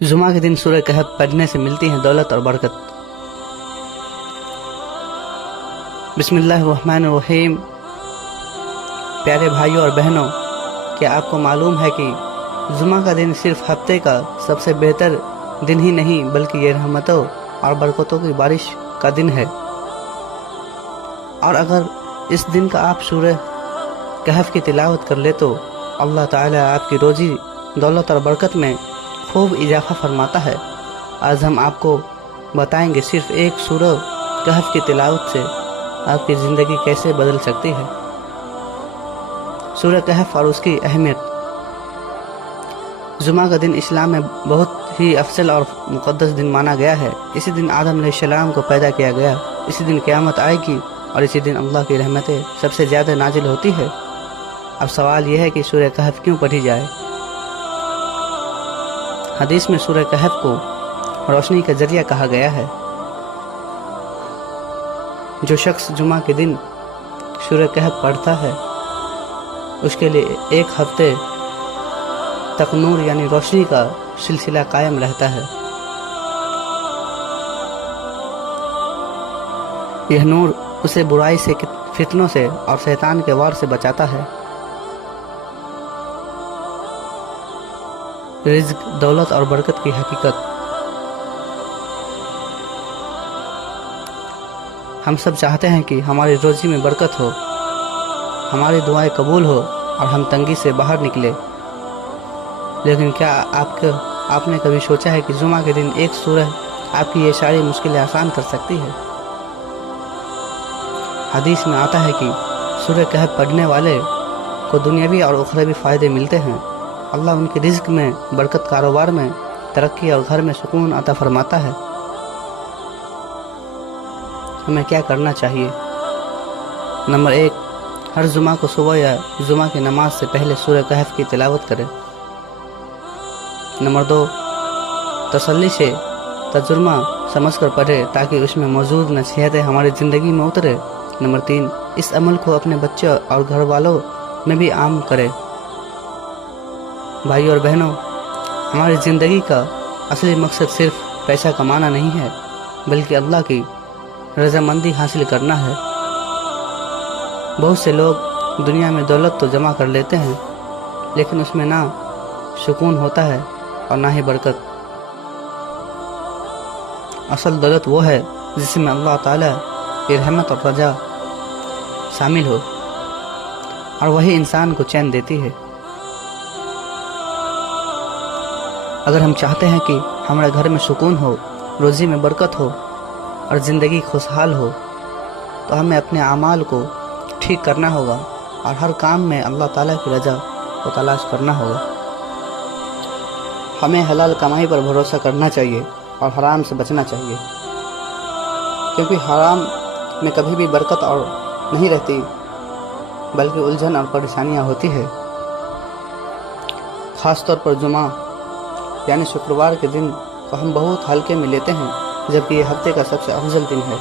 जुमा के दिन सूरह कहफ पढ़ने से मिलती है दौलत और बरकत। बिस्मिल्लाहिर्रहमानिर्रहीम। प्यारे भाइयों और बहनों, क्या आपको मालूम है कि जुमा का दिन सिर्फ हफ्ते का सबसे बेहतर दिन ही नहीं बल्कि ये रहमतों और बरकतों की बारिश का दिन है। और अगर इस दिन का आप सूरह कहफ की तिलावत कर ले तो अल्लाह ताला आपकी रोजी दौलत और बरकत में खूब इजाफा फरमाता है। आज हम आपको बताएंगे सिर्फ एक सूरह कहफ की तिलावत से आपकी ज़िंदगी कैसे बदल सकती है। सूरह कहफ और उसकी अहमियत। जुमा का दिन इस्लाम में बहुत ही अफजल और मुक़द्दस दिन माना गया है। इसी दिन आदम अलैहिस्सलाम को पैदा किया गया। इसी दिन क़यामत आएगी और इसी दिन अल्लाह की रहमतें सबसे ज़्यादा नाजिल होती है। अब सवाल यह है कि सूरह कहफ क्यों पढ़ी जाए। हदीस में सूरह कहफ को रोशनी का जरिया कहा गया है। जो शख्स जुमा के दिन सूरह कहफ पढ़ता है उसके लिए एक हफ्ते तक नूर यानी रोशनी का सिलसिला कायम रहता है। यह नूर उसे बुराई से, फितनों से और शैतान के वार से बचाता है। रिज़्क, दौलत और बरकत की हकीकत। हम सब चाहते हैं कि हमारी रोज़ी में बरकत हो, हमारी दुआएं कबूल हो और हम तंगी से बाहर निकले। लेकिन क्या आपने कभी सोचा है कि जुमा के दिन एक सूरह आपकी ये सारी मुश्किलें आसान कर सकती है। हदीस में आता है कि सूरह कहफ पढ़ने वाले को दुनियावी और उखरवी फ़ायदे मिलते हैं। अल्लाह उनके रिज़्क में बरकत, कारोबार में तरक्की और घर में सुकून अता फरमाता है। हमें क्या करना चाहिए। नंबर 1, हर जुमा को सुबह या जुमा की नमाज से पहले सूरह कहफ की तिलावत करें। नंबर 2, तसल्ली से तजुर्मा समझ कर पढ़े ताकि उसमें मौजूद नसीहतें हमारी ज़िंदगी में उतरे। नंबर 3, इस अमल को अपने बच्चे और घर वालों में भी आम करें। भाइयों और बहनों, हमारी ज़िंदगी का असली मकसद सिर्फ पैसा कमाना नहीं है बल्कि अल्लाह की रज़ामंदी हासिल करना है। बहुत से लोग दुनिया में दौलत तो जमा कर लेते हैं लेकिन उसमें ना सुकून होता है और ना ही बरकत। असल दौलत वो है जिसमें अल्लाह ताला की रहमत और रजा शामिल हो और वही इंसान को चैन देती है। अगर हम चाहते हैं कि हमारे घर में सुकून हो, रोज़ी में बरकत हो और ज़िंदगी खुशहाल हो तो हमें अपने आमाल को ठीक करना होगा और हर काम में अल्लाह ताला की रज़ा को तलाश करना होगा। हमें हलाल कमाई पर भरोसा करना चाहिए और हराम से बचना चाहिए, क्योंकि हराम में कभी भी बरकत और नहीं रहती बल्कि उलझन और परेशानियां होती है। ख़ास तौर पर जुमा यानी शुक्रवार के दिन को हम बहुत हल्के में लेते हैं जबकि यह हफ्ते का सबसे अफजल दिन है।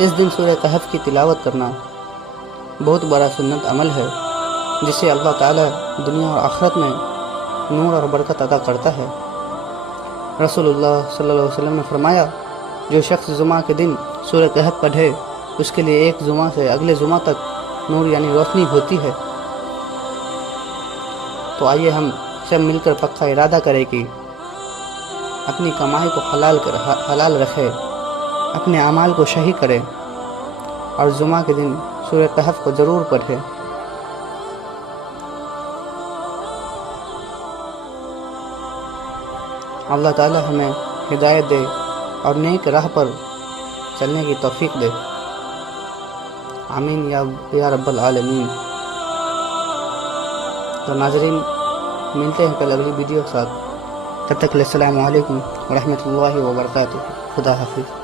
इस दिन सूरह कहफ की तिलावत करना बहुत बड़ा सुन्नत अमल है जिससे अल्लाह ताला दुनिया और आखिरत में नूर और बरकत अता करता है। रसूलुल्लाह सल्लल्लाहु अलैहि वसल्लम ने फरमाया, जो शख्स जुमा के दिन सूरह कहफ पढ़े उसके लिए एक जुमा से अगले जुमा तक नूर यानी रोशनी होती है। तो आइए हम सब मिलकर पक्का इरादा करें कि अपनी कमाई को हलाल रखें, अपने अमाल को सही करें और जुमा के दिन सूरह कहफ को ज़रूर पढ़ें। अल्लाह ताला हमें हिदायत दे और नेक राह पर चलने की तौफीक दे। आमीन या रब्बल आलमीन। तो नाज़रीन, मिलते हैं कल अगली वीडियो के साथ। तब तक अस्सलामु अलैकुम व रहमतुल्लाहि व बरकातुहू। खुदा हाफिज़।